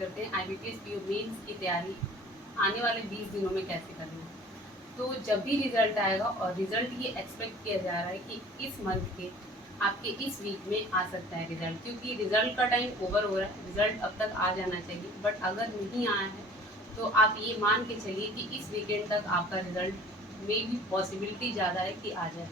करते हैं IBPS PO mains की तैयारी आने वाले 20 दिनों में कैसे करना है। तो जब भी रिजल्ट आएगा, और रिजल्ट ये एक्सपेक्ट किया जा रहा है कि इस मंथ के आपके इस वीक में आ सकता है रिजल्ट, क्योंकि रिजल्ट का टाइम ओवर हो रहा है। रिजल्ट अब तक आ जाना चाहिए, बट अगर नहीं आया है तो आप ये मान के चलिए कि इस वीकेंड तक आपका रिजल्ट में भी पॉसिबिलिटी ज़्यादा है कि आ जाए।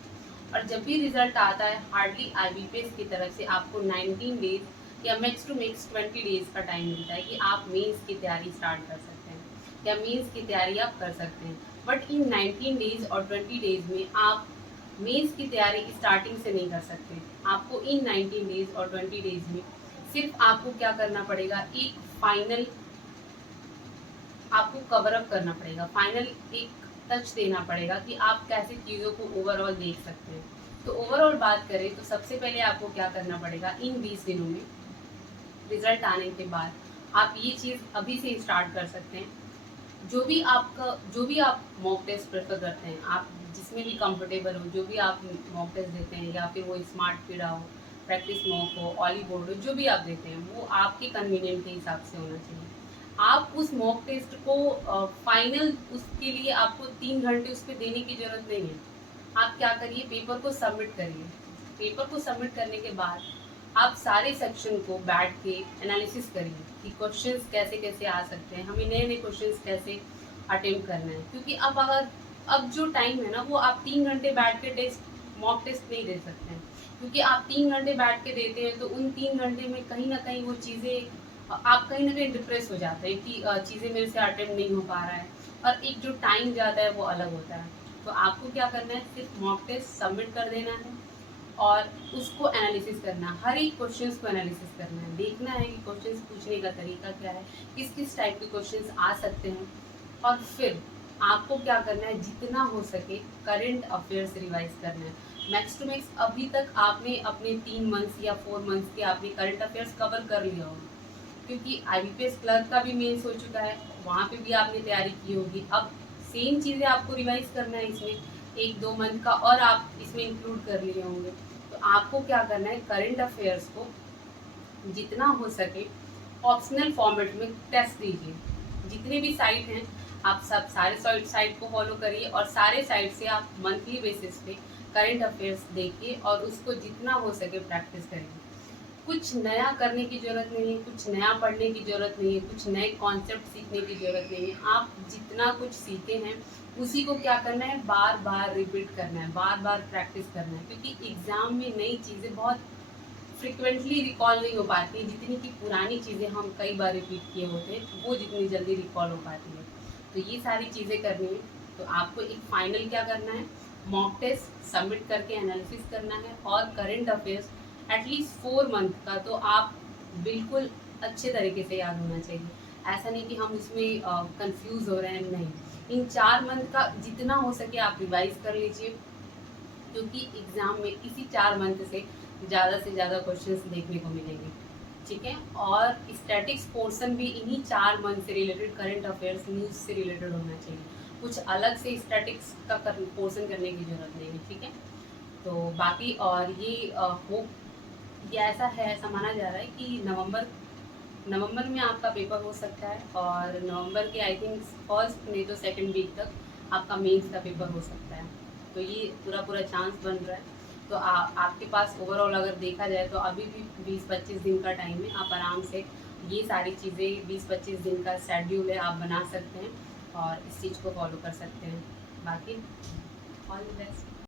और जब भी रिजल्ट आता है, हार्डली IBPS की तरफ से आपको 19 डेज या मैक्स टू मैक्स 20 डेज का टाइम मिलता है कि आप मेंस की तैयारी स्टार्ट कर सकते हैं या मेंस की तैयारी आप कर सकते हैं। बट इन 19 डेज और 20 डेज में आप मेंस की तैयारी स्टार्टिंग से नहीं कर सकते। आपको इन 19 डेज और 20 डेज में सिर्फ आपको क्या करना पड़ेगा, एक फाइनल आपको कवर अप करना पड़ेगा, फाइनल एक टच देना पड़ेगा कि आप कैसे चीज़ों को ओवरऑल देख सकते हैं। तो ओवरऑल बात करें तो सबसे पहले आपको क्या करना पड़ेगा, इन 20 दिनों में रिजल्ट आने के बाद आप ये चीज़ अभी से स्टार्ट कर सकते हैं। जो भी आप मॉक टेस्ट प्रेफर करते हैं, आप जिसमें भी कंफर्टेबल हो, जो भी आप मॉक टेस्ट देते हैं, या फिर वो स्मार्ट पीड़ा हो, प्रैक्टिस मॉक हो, ऑली बोर्ड हो, जो भी आप देते हैं वो आपके कन्वीनियंट के हिसाब से होना चाहिए। आप उस मॉक टेस्ट को फाइनल, उसके लिए आपको 3 घंटे उस पर देने की ज़रूरत नहीं है। आप क्या करिए, पेपर को सबमिट करिए। पेपर को सबमिट करने के बाद आप सारे सेक्शन को बैठ के एनालिसिस करिए कि क्वेश्चंस कैसे कैसे आ सकते हैं, हमें नए नए क्वेश्चंस कैसे अटेम्प्ट करना है। क्योंकि अब जो टाइम है ना, वो आप 3 घंटे बैठ के मॉक टेस्ट नहीं दे सकते हैं। क्योंकि आप 3 घंटे बैठ के देते हैं तो उन 3 घंटे में कहीं ना कहीं वो चीज़ें, आप कहीं ना कहीं डिप्रेस हो जाते हैं कि चीज़ें मेरे से अटेम्प्ट नहीं हो पा रहा है, और एक जो टाइम जाता है वो अलग होता है। तो आपको क्या करना है, सिर्फ मॉक टेस्ट सबमिट कर देना है और उसको एनालिसिस करना, हर एक क्वेश्चंस को एनालिसिस करना है, देखना है कि क्वेश्चंस पूछने का तरीका क्या है, किस किस टाइप के क्वेश्चंस आ सकते हैं। और फिर आपको क्या करना है, जितना हो सके करंट अफेयर्स रिवाइज करना है। मैक्स टू मैक्स अभी तक आपने अपने 3 मंथ्स या 4 मंथ्स के आपने करंट अफेयर्स कवर कर लिया होगा, क्योंकि IBPS क्लर्क का भी मेंस हो चुका है, वहाँ पे भी आपने तैयारी की होगी। अब सेम चीज़ें आपको रिवाइज करना है इसमें, 1-2 मंथ का और आप इसमें इंक्लूड कर लिए होंगे। तो आपको क्या करना है, करंट अफेयर्स को जितना हो सके ऑप्शनल फॉर्मेट में टेस्ट दीजिए। जितने भी साइट हैं, आप सब सारे साइट को फॉलो करिए, और सारे साइट से आप मंथली बेसिस पे करंट अफेयर्स देखिए और उसको जितना हो सके प्रैक्टिस करिए। कुछ नया करने की ज़रूरत नहीं है, कुछ नया पढ़ने की ज़रूरत नहीं है, कुछ नए कॉन्सेप्ट सीखने की ज़रूरत नहीं है। आप जितना कुछ सीखे हैं उसी को क्या करना है, बार बार रिपीट करना है, बार बार प्रैक्टिस करना है। क्योंकि एग्ज़ाम में नई चीज़ें बहुत फ्रिक्वेंटली रिकॉल नहीं हो पाती, जितनी कि पुरानी चीज़ें हम कई बार रिपीट किए होते हैं वो जितनी जल्दी रिकॉल हो पाती है। तो ये सारी चीज़ें करनी है। तो आपको एक फाइनल क्या करना है, मॉक टेस्ट सबमिट करके एनालिसिस करना है, और करंट अफेयर्स एटलीस्ट 4 मंथ का तो आप बिल्कुल अच्छे तरीके से याद होना चाहिए। ऐसा नहीं कि हम इसमें कंफ्यूज हो रहे हैं, नहीं। इन 4 मंथ का जितना हो सके आप रिवाइज कर लीजिए, क्योंकि एग्ज़ाम में इसी 4 मंथ से ज़्यादा क्वेश्चंस देखने को मिलेंगे। ठीक है, और स्टैटिक्स पोर्शन भी इन्हीं 4 मंथ से रिलेटेड, करंट अफेयर्स न्यूज़ से रिलेटेड होना चाहिए। कुछ अलग से स्टैटिक्स का पोर्शन करने की ज़रूरत नहीं है। ठीक है, तो बाकी और ये ये ऐसा है, ऐसा माना जा रहा है कि नवंबर में आपका पेपर हो सकता है, और नवंबर के आई थिंक फर्स्ट नहीं तो सेकंड वीक तक आपका मेंस का पेपर हो सकता है। तो ये पूरा चांस बन रहा है। तो आपके पास ओवरऑल अगर देखा जाए तो अभी भी 20-25 दिन का टाइम है। आप आराम से ये सारी चीज़ें, 20-25 दिन का शेड्यूल है, आप बना सकते हैं और इस चीज़ को फॉलो कर सकते हैं। बाकी ऑल द बेस्ट।